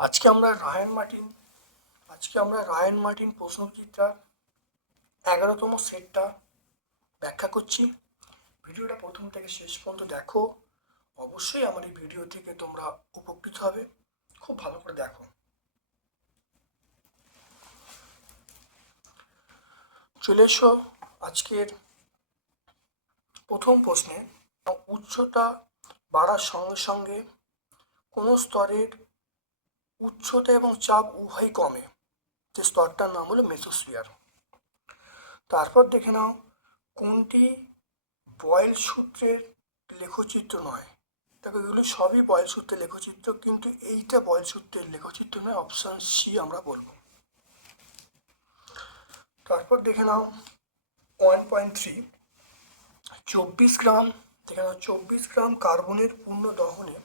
আজকে আমরা Ryan Martin আজকে আমরা রায়ান মার্টিন প্রশ্নচিত্রার এগারোতম সেটটা ব্যাখ্যা করছি। ভিডিওটা প্রথম থেকে শেষ পর্যন্ত দেখো। অবশ্যই আমার এই ভিডিও থেকে তোমরা উপকৃত হবে। খুব ভালো করে দেখো। চলে এসো আজকের প্রথম প্রশ্নে, উচ্চতা বাড়ার সঙ্গে সঙ্গে কোনো স্তরের উচ্চতা এবং চাপ উভয় কমে। যে স্তরটার নাম হলো মেসোস্ফিয়ার। তারপর দেখে নাও, কোনটি বয়েল সূত্রের লেখচিত্র নয়। দেখো, এগুলো সবই বয়েল সূত্রের লেখচিত্র, কিন্তু এইটা বয়েল সূত্রের লেখচিত্র নয়, অপশান সি আমরা বলব। তারপর দেখে নাও ওয়ান পয়েন্ট থ্রি চব্বিশ গ্রাম, দেখে নাও, চব্বিশ গ্রাম কার্বনের পূর্ণ দহনে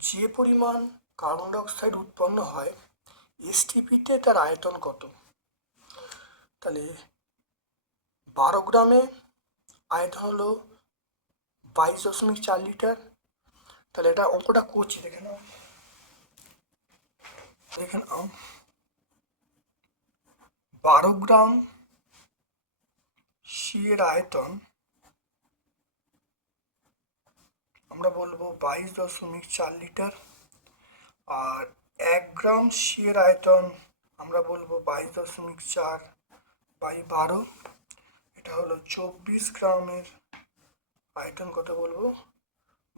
যে পরিমাণ কার্বন ডাইঅক্সাইড উৎপন্ন হয় এসটিপিতে তার আয়তন কত? তাহলে বারো গ্রামে আয়তন হলো বাইশ দশমিক চার লিটার। তাহলে এটা অঙ্কটা করছি, দেখে নাও। দেখে নাও। বারো গ্রাম সিয়ের আয়তন, আমরা বলব বাইশ দশমিক চার লিটার। আর এক গ্রাম সিয়ের আয়তন, আমরা বলব বাইশ দশমিক চার বাই বারো। এটা হলো চব্বিশ গ্রামের আয়তন কত বলব?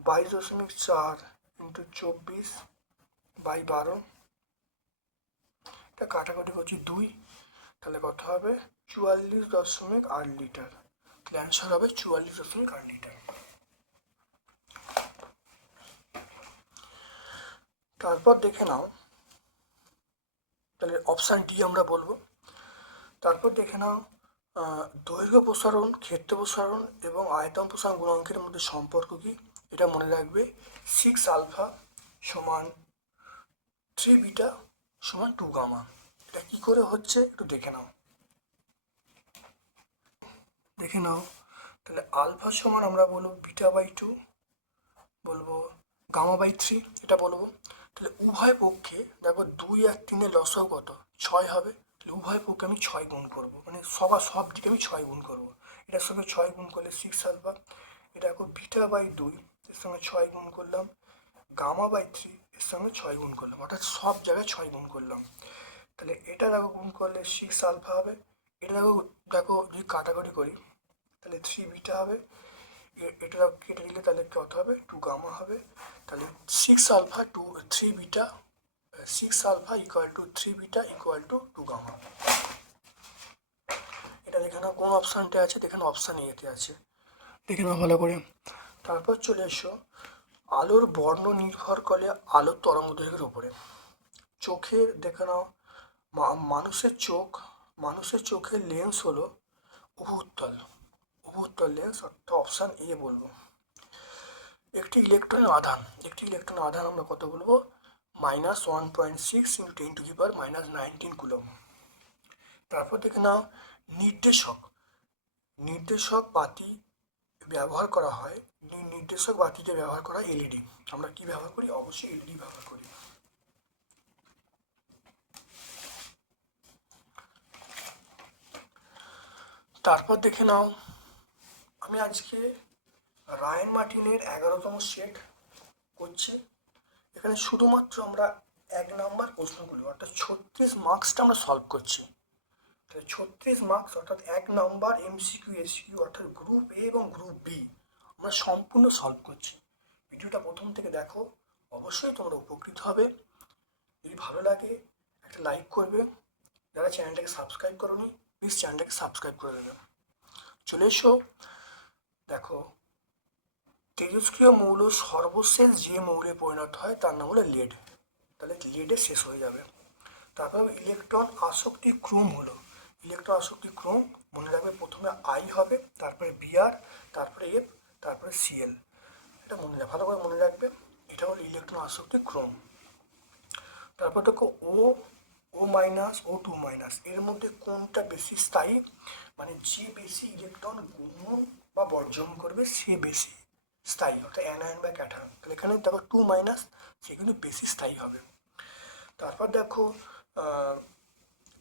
বাইশ দশমিক চার ইন্টু চব্বিশ বাই বারো। এটা কাটাকাটি করছি দুই, তাহলে কত হবে? চুয়াল্লিশ দশমিক আট লিটার। তাহলে অ্যান্সার হবে চুয়াল্লিশ দশমিক আট লিটার। তারপর দেখে নাও, তাহলে অপশান ডি আমরা বলব। তারপর দেখে নাও দৈর্ঘ্য প্রসারণ, ক্ষেত্র প্রসারণ এবং আয়তন প্রসারণ গুণাঙ্কের মধ্যে সম্পর্ক কি? এটা মনে রাখবে সিক্স আলফা সমান থ্রি বিটা সমান টু গামা এটা কি করে হচ্ছে? একটু দেখে নাও। দেখে নাও। তাহলে আলফা সমান আমরা বলব বিটা বাই টু বলব গামা বাই থ্রি এটা বলব। তাহলে উভয় পক্ষে দেখো দুই আর তিনের লসও কত? ছয় হবে। তাহলে উভয় পক্ষে আমি ছয় গুণ করব। মানে সবার সব দিকে আমি ছয় গুণ করব। এটার সঙ্গে ছয় গুণ করলে সিক্স আলফা এটা দেখো বিটা বাই দুই, এর সঙ্গে ছয় গুণ করলাম গামা বাই থ্রি এর সঙ্গে ছয় গুণ করলাম। অর্থাৎ সব জায়গায় ছয় গুণ করলাম। তাহলে এটা দেখো গুণ করলে সিক্স আলফা হবে। এটা দেখো দেখো যদি কাটাকাটি করি, তাহলে থ্রি বিটা হবে। এটা কেটে দিলে তাহলে কত হবে? টু গামা হবে। তাহলে six alpha two three beta six alpha equal to three beta equal to two gamma এটা দেখে নাও কোন অপশানটা আছে? দেখে অপশান এতে আছে। দেখে নাও ভালো করে। তারপর চলে এসো। আলোর বর্ণ নির্ভর করে আলোর তরঙ্গ দৈর্ঘ্যের উপরে। চোখের, দেখে নাও মানুষের চোখ, মানুষের চোখের লেন্স হলো উভুত্তল উভুত্তল লেন্স অর্থাৎ অপশান এ বলব। একটি ইলেকট্রনের আধান। একটি ইলেকট্রনের আধান আমরা কত বলব? Minus one point six into ten to the power minus nineteen coulomb তারপর দেখে নাও, নির্দেশক। নির্দেশক বাতি ব্যবহার করা হয় নির্দেশক বাতিতে ব্যবহার করা এলইডি আমরা কি ব্যবহার করি? অবশ্যই এলইডি ব্যবহার করি। তারপর দেখে নাও, আমি আজকে রায়ন মার্টিনের এগারোতম সেট করছি। এখানে শুধুমাত্র আমরা এক নাম্বার প্রশ্নগুলো, অর্থাৎ ছত্রিশ মার্কসটা আমরা সলভ করছি। তাহলে ছত্রিশ মার্কস অর্থাৎ এক নাম্বার এমসিকিউ এসকিউ অর্থাৎ গ্রুপ এ এবং গ্রুপ বি আমরা সম্পূর্ণ সলভ করছি। ভিডিওটা প্রথম থেকে দেখো, অবশ্যই তোমরা উপকৃত হবে। যদি ভালো লাগে, একটা লাইক করবে। যারা চ্যানেলটাকে সাবস্ক্রাইব করোনি প্লিজ চ্যানেলটাকে সাবস্ক্রাইব করে দেবে। চলে এসো, দেখো তেজস্ক্রিয় মৌল সর্বশেষ যে মৌলে পরিণত হয় তার নাম হলো লেড। তাহলে লেডে শেষ হয়ে যাবে। তারপর ইলেকট্রন আসক্তি ক্রম হলো। ইলেকট্রন আসক্তি ক্রম, মনে রাখবে প্রথমে আই হবে, তারপরে বিআর তারপরে এফ, তারপরে সিএল এটা মনে ভালো করে মনে রাখবে। এটা হলো ইলেকট্রন আসক্তি ক্রম। তারপর দেখো O O minus, O two minus, এর মধ্যে কোনটা বেশি স্থায়ী? মানে যে বেশি ইলেকট্রন গ্রহণ বা বর্জন করবে সে বেশি। স্থায়ী অর্থাৎ অ্যানায়ন বা ক্যাটায়ন তাহলে এখানে দেখো টু মাইনাস সে বেশি স্থায়ী হবে। তারপর দেখো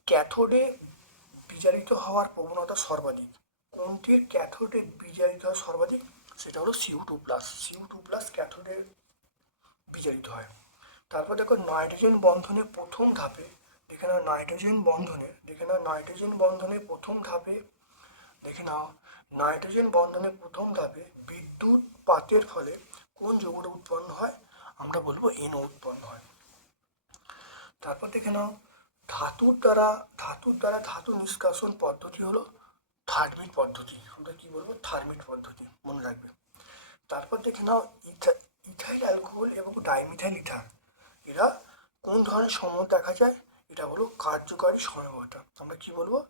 ক্যাথোডে বিজারিত হওয়ার প্রবণতা সর্বাধিক। কোনটির ক্যাথোডে বিজারিত হওয়া সর্বাধিক? সেটা হলো CU two plus CU two plus ক্যাথোডে বিজারিত হয়। তারপর দেখো নাইট্রোজেন বন্ধনের প্রথম ধাপে, দেখে নাও নাইট্রোজেন বন্ধনের দেখে নাও নাইট্রোজেন বন্ধনের প্রথম ধাপে, দেখে নাও নাইট্রোজেন বন্ধনের প্রথম ধাপে বিদ্যুৎ পাতের ফলে কোন যৌগটা উৎপন্ন হয়? আমরা বলব এনও উৎপন্ন হয়। তারপর দেখে নাও, ধাতুর দ্বারা ধাতুর দ্বারা ধাতু নিষ্কাশন পদ্ধতি হলো থার্মিট পদ্ধতি। আমরা কি বলব? থার্মিট পদ্ধতি, মনে রাখবে। তারপর দেখে নাও, ইথা- ইথাইল অ্যালকোহল এবং ডাইমিথাইল ইথার এরা কোন ধরনের সময় দেখা যায়? এটা হলো কার্যকারী সমবেতা আমরা কি বলব?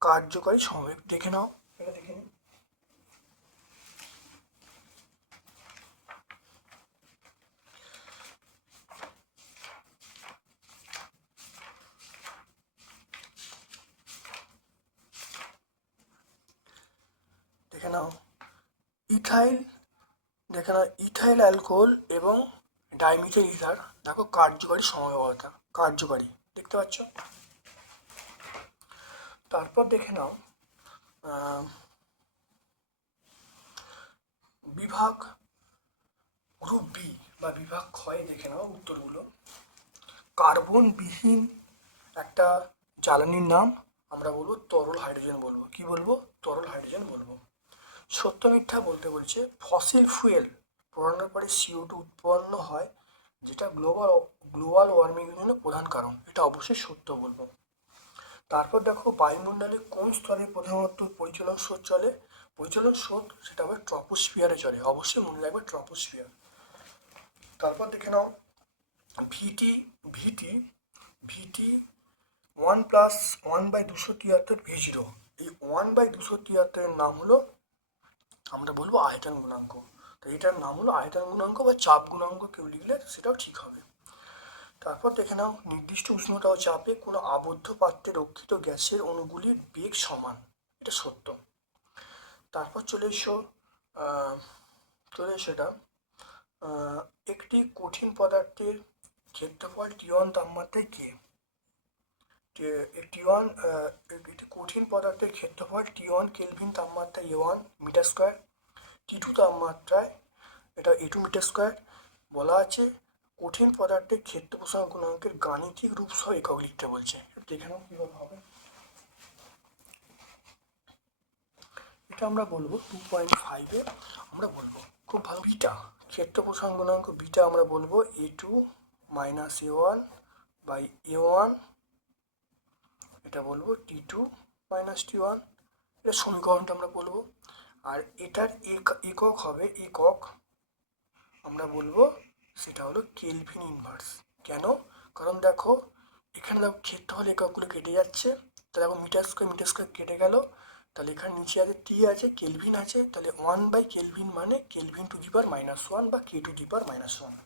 কার্যকারী সমবেত দেখে নাও, এটা দেখে নিই দেখে নাও। ইথাইল, দেখে নাও, ইথাইল অ্যালকোহল এবং ডাইমিথাইল ইথার। দেখো কার্যকারী সমবায়তা, কার্যকারী, দেখতে পাচ্ছ? তারপর দেখে নাও বিভাগ গ্রুপ বি বা বিভাগ ক্ষয়ে দেখে নাও উত্তরগুলো। কার্বনবিহীন একটা জ্বালানির নাম আমরা বলব তরল হাইড্রোজেন বলব। কি বলব? তরল হাইড্রোজেন বলব। সত্য মিথ্যা বলতে বলছে ফসিল ফুয়েল পোড়ানোর পরে সিও টু উৎপন্ন হয়, যেটা গ্লোবাল গ্লোবাল ওয়ার্মিংয়ের জন্য প্রধান কারণ। এটা অবশ্যই সত্য বলব। তারপর দেখো, বায়ুমণ্ডলে কোন স্তরে প্রধানত পরিচালন স্রোত চলে? পরিচালন স্রোত সেটা হবে ট্রপোস্ফিয়ারে চলে। অবশ্যই মনে রাখবে ট্রপোস্ফিয়ার তারপর দেখে নাও VT VT VT one plus one by দুশো তিয়াত্তর ভি জিরো এই ওয়ান বাই দুশো তিয়াত্তরের নাম হলো আমরা বলব আয়তন গুণাঙ্ক। তো এটার নাম হলো আয়তন গুণাঙ্ক বা চাপ গুণাঙ্ক, কেউ লিখলে সেটাও ঠিক হবে। তারপর দেখে নাও, নির্দিষ্ট উষ্ণতা ও চাপে কোনো আবদ্ধ পাত্রে রক্ষিত গ্যাসের অণুগুলির বেগ সমান। এটা সত্য। তারপর চলে এসো চলে এসো এটা। একটি কঠিন পদার্থের ক্ষেত্রফল টি তাপমাত্রায় কে টি ওয়ান কঠিন পদার্থের ক্ষেত্রফল টি ওয়ান কেলভিন তাপমাত্রায় A one metre square, T two তাপমাত্রায় এটা এ টু মিটার স্কোয়ার বলা আছে। কঠিন পদার্থের ক্ষেত্র প্রসারণ গুণাঙ্কের গাণিতিক রূপ সহ একক লিখতে বলছে। দেখে নাও কীভাবে হবে? এটা আমরা বলব টু পয়েন্ট ফাইভে আমরা বলব। খুব ভালো। বিটা ক্ষেত্র প্রসারণ গুণাঙ্ক বিটা আমরা বলব A two minus A one by A one এটা বলব T two minus T one এটা সমীকরণটা আমরা বলব। আর এটার এক- একক হবে, একক আমরা বলব সেটা হলো কেলভিন ইনভার্স কেন? কারণ দেখো, এখানে দেখো ক্ষেত্রফল এককগুলো কেটে যাচ্ছে। তাহলে দেখো মিটার স্কোয়ার মিটার স্কোয়ার কেটে গেল। তাহলে এখানে নিচে আছে টি আছে কেলভিন আছে। তাহলে ওয়ান বাই কেলভিন মানে kelvin to the minus one বা K to the minus one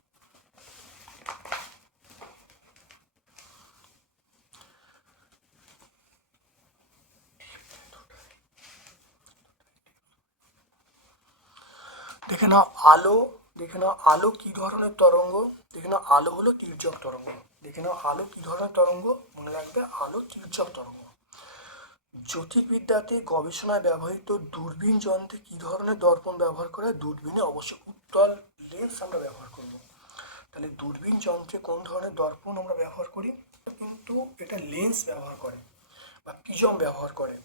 দেখে নাও, আলো, দেখে নাও, আলো কি ধরনের তরঙ্গ? দেখে নাও, আলো হলো তির্যক তরঙ্গ। দেখে নাও, আলো কি ধরনের তরঙ্গ? মনে রাখবে, আলো তির্যক তরঙ্গ। জ্যোতির্বিদ্যাতে গবেষণায় ব্যবহৃত দূরবীন যন্ত্রে কি ধরনের দর্পণ ব্যবহার করা দূরবীনে অবশ্যই উত্তল লেন্স আমরা ব্যবহার করব। তাহলে দূরবীন যন্ত্রে কোন ধরনের দর্পণ আমরা ব্যবহার করি? কিন্তু এটা লেন্স ব্যবহার করে বা প্রিজম ব্যবহার করে।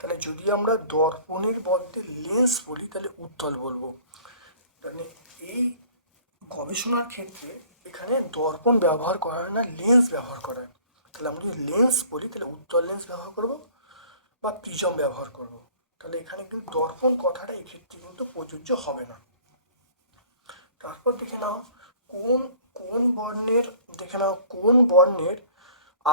তাহলে যদি আমরা দর্পণের বলতে লেন্স বলি, তাহলে উত্তল বলব। তাহলে এই গবেষণার ক্ষেত্রে এখানে দর্পণ ব্যবহার করা হয় না লেন্স ব্যবহার করা হয়। তাহলে আমরা যদি লেন্স বলি, তাহলে উত্তল লেন্স ব্যবহার করব বা প্রিজম ব্যবহার করব। তাহলে এখানে কিন্তু দর্পণ কথাটা এই ক্ষেত্রে কিন্তু প্রযোজ্য হবে না। তারপর দেখে নাও, কোন কোন বর্ণের, দেখে নাও, কোন বর্ণের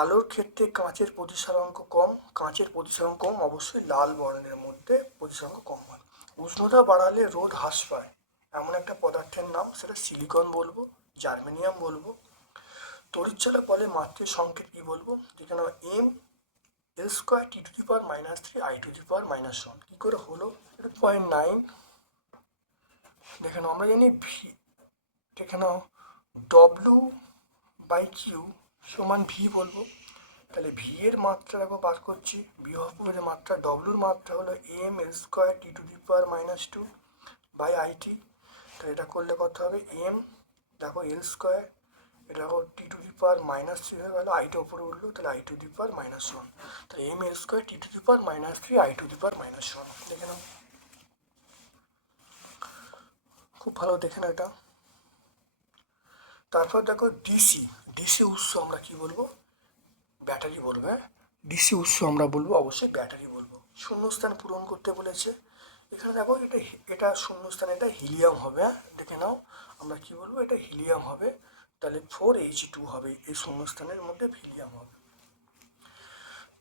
আলোর ক্ষেত্রে কাঁচের প্রতিসরাঙ্ক কম, কাঁচের প্রতিসরাঙ্ক কম, অবশ্যই লাল বর্ণের মধ্যে প্রতিসরাঙ্ক কম হয়। উষ্ণতা বাড়ালে রোদ হ্রাস পায়। এমন একটা পদার্থের নাম, সেটা সিলিকন বলব জার্মেনিয়াম বলব। তড়িৎচালক বলে মাত্রের সংকেত কি বলব? যেখানে M L square T to the power minus three I to the power minus one কী করে হলো? এটা পয়েন্ট নাইন দেখে নাও, আমরা জানি ভি দেখে নাও ডব্লু বাই কিউ সমান ভি বলব। তাহলে ভি এর মাত্রা দেখো, বার করছি। বিভবের মাত্রা ডব্লুর মাত্রা হলো M L square T to the power minus two by I T তো এটা করলে কত হবে? এম দেখো এল স্কোয়ার এটা দেখো T to the power minus three হয়ে গেলো আইটা উপরে উঠল, তাহলে I to the power minus one তাহলে M L square T to the power minus three I to the power minus one দেখে নাও। খুব ভালো, দেখে না এটা। তারপর দেখো ডিসি ডিসি উৎস আমরা কি বলব? ব্যাটারি বলব হ্যাঁ? ডিসি উৎস আমরা বলব, অবশ্যই ব্যাটারি বলব। শূন্যস্থান পূরণ করতে বলেছে। এখানে দেখো, এটা এটা শূন্যস্থান, এটা হিলিয়াম হবে হ্যাঁ? দেখে নাও, আমরা কি বলব? এটা হিলিয়াম হবে। তাহলে ফোর এইচ টু হবে, এই শূন্যস্থানের মধ্যে হিলিয়াম হবে।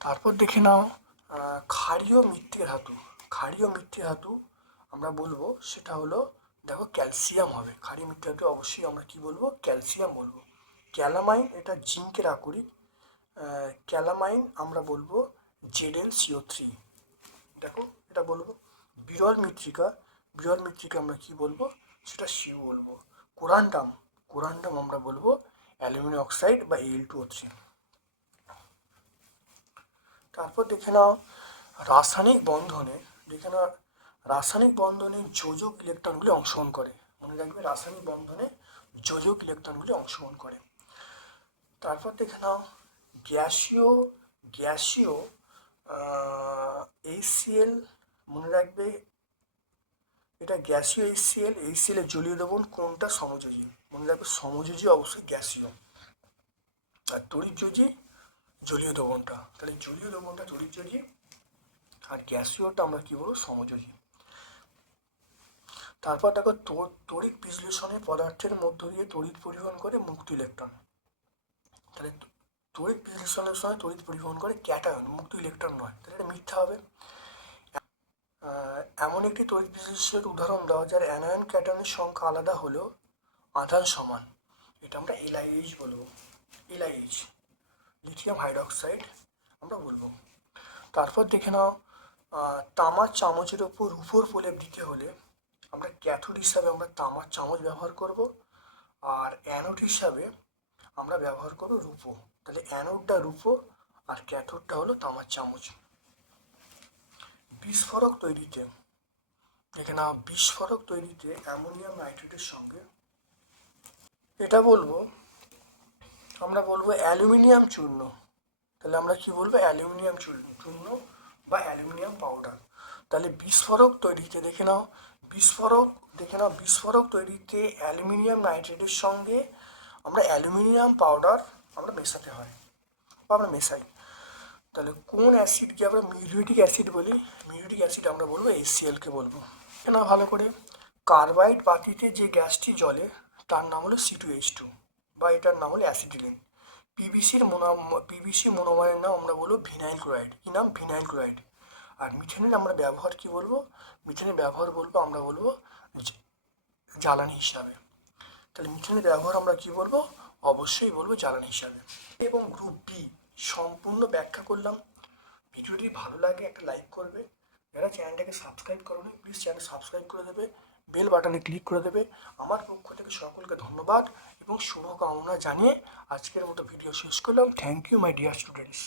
তারপর দেখে নাও ক্ষারীয় মিথ্যে ধাতু। ক্ষারীয় মিথ্যে ধাতু আমরা বলব, সেটা হলো, দেখো, ক্যালসিয়াম হবে। ক্ষারীয় মিথ্যে ধাতু অবশ্যই আমরা কি বলব? ক্যালসিয়াম বলব। ক্যালামাইন, এটা জিঙ্কের আকরিক। ক্যালামাইন আমরা বলব জেডেল সিও থ্রি। দেখো, এটা বলব। বিরল মৃত্তিকা বিরল মৃত্তিকা আমরা কি বলব? সেটা সিউ বলব। কোরান্ডাম কোরান্ডাম আমরা বলব অ্যালুমিনিয়াম অক্সাইড বা এল টু থ্রি। তারপর দেখে নাও, রাসায়নিক বন্ধনে, দেখে নাও, রাসায়নিক বন্ধনে যোজক ইলেকট্রনগুলি অংশগ্রহণ করে। মনে রাখবে, রাসায়নিক বন্ধনে যোজক ইলেকট্রনগুলি অংশগ্রহণ করে। তারপর দেখে নাও, গ্যাসীয় গ্যাসীয় এইচসিএল মনে রাখবে। এটা গ্যাসীয় এইচসিএল এইচসিএল এর জলীয় দ্রবণ কোনটা সমযোজী? মনে রাখবে সমযোজী অবশ্যই গ্যাসীয়। আর তড়িৎযোজী জলীয় দ্রবণটা তাহলে জলীয় দ্রবণটা তড়িৎযোজী আর গ্যাসীয়টা আমরা কি বলব? সমযোজী। তারপর দেখো তড়িৎ বিশ্লেষণে পদার্থের মধ্য দিয়ে তড়িৎ পরিবহন করে মুক্ত ইলেকট্রন। তাহলে তড়িৎ বিশ্লেষণের সময় তড়িৎ পরিবহন করে ক্যাটায়ন, মুক্ত ইলেকট্রন নয়। তাহলে এটা মিথ্যা হবে। এমন একটি তড়িৎ বিশ্লেষণের উদাহরণ দাও যার অ্যানায়ন ক্যাটায়নের সংখ্যা আলাদা হলেও আধান সমান। এটা আমরা এলআইএইচ বলব। এলআইএইচ লিথিয়াম হাইড্রোক্সাইড আমরা বলব। তারপর দেখে নাও তামার চামচের ওপর রূপোর প্রলেপ দিতে হলে আমরা ক্যাথোড হিসাবে আমরা তামার চামচ ব্যবহার করব। আর অ্যানোড হিসাবে আমরা ব্যবহার করব রূপো। তাহলে অ্যানোডটা রূপো আর ক্যাথোডটা হলো তামার চামচ। বিস্ফোরক তৈরিতে, দেখে না বিস্ফোরক তৈরিতে অ্যামোনিয়াম নাইট্রেটের সঙ্গে এটা বলব, আমরা বলব অ্যালুমিনিয়াম চূর্ণ। তাহলে আমরা কি বলব? অ্যালুমিনিয়াম চূর্ণ চূর্ণ বা অ্যালুমিনিয়াম পাউডার। তাহলে বিস্ফোরক তৈরিতে, দেখে নাও, বিস্ফোরক, দেখে নাও, বিস্ফোরক তৈরিতে অ্যালুমিনিয়াম নাইট্রেটের সঙ্গে আমরা অ্যালুমিনিয়াম পাউডার আমরা মেশাতে হয় বা আমরা মেশাই। তাহলে কোন অ্যাসিডকে আমরা মিউরিটিক অ্যাসিড বলি? মিউরিটিক অ্যাসিড আমরা বলব এসিএলকে বলব। না ভালো করে? কার্বাইড বাতিতে যে গ্যাসটি জ্বলে, তার নাম হলো সি টু এইচ টু বা এটার নাম হলো অ্যাসিডিলিন। পিভিসির মোনো পিভিসি মনোমারের নাম আমরা বলব ভিনাইল ক্লোরাইড। কী নাম? Vinyl chloride. আর মিথেনের আমরা ব্যবহার কি বলব? মিথেনের ব্যবহার বলব, আমরা বলব জ্বালানি হিসাবে। তাহলে মিথেনের ব্যবহার আমরা কি বলব? অবশ্যই বলব জ্বালানি হিসাবে। এবং গ্রুপ বি সম্পূর্ণ ব্যাখ্যা করলাম। ভিডিওটি ভালো লাগে একটা লাইক করবে। যারা চ্যানেলটাকে সাবস্ক্রাইব করোনি প্লিজ চ্যানেল সাবস্ক্রাইব করে দেবে। বেল বাটনে ক্লিক করে দেবে। আমার পক্ষ থেকে সকলকে ধন্যবাদ এবং শুভকামনা জানিয়ে আজকের মতো ভিডিও শেষ করলাম। Thank you my dear students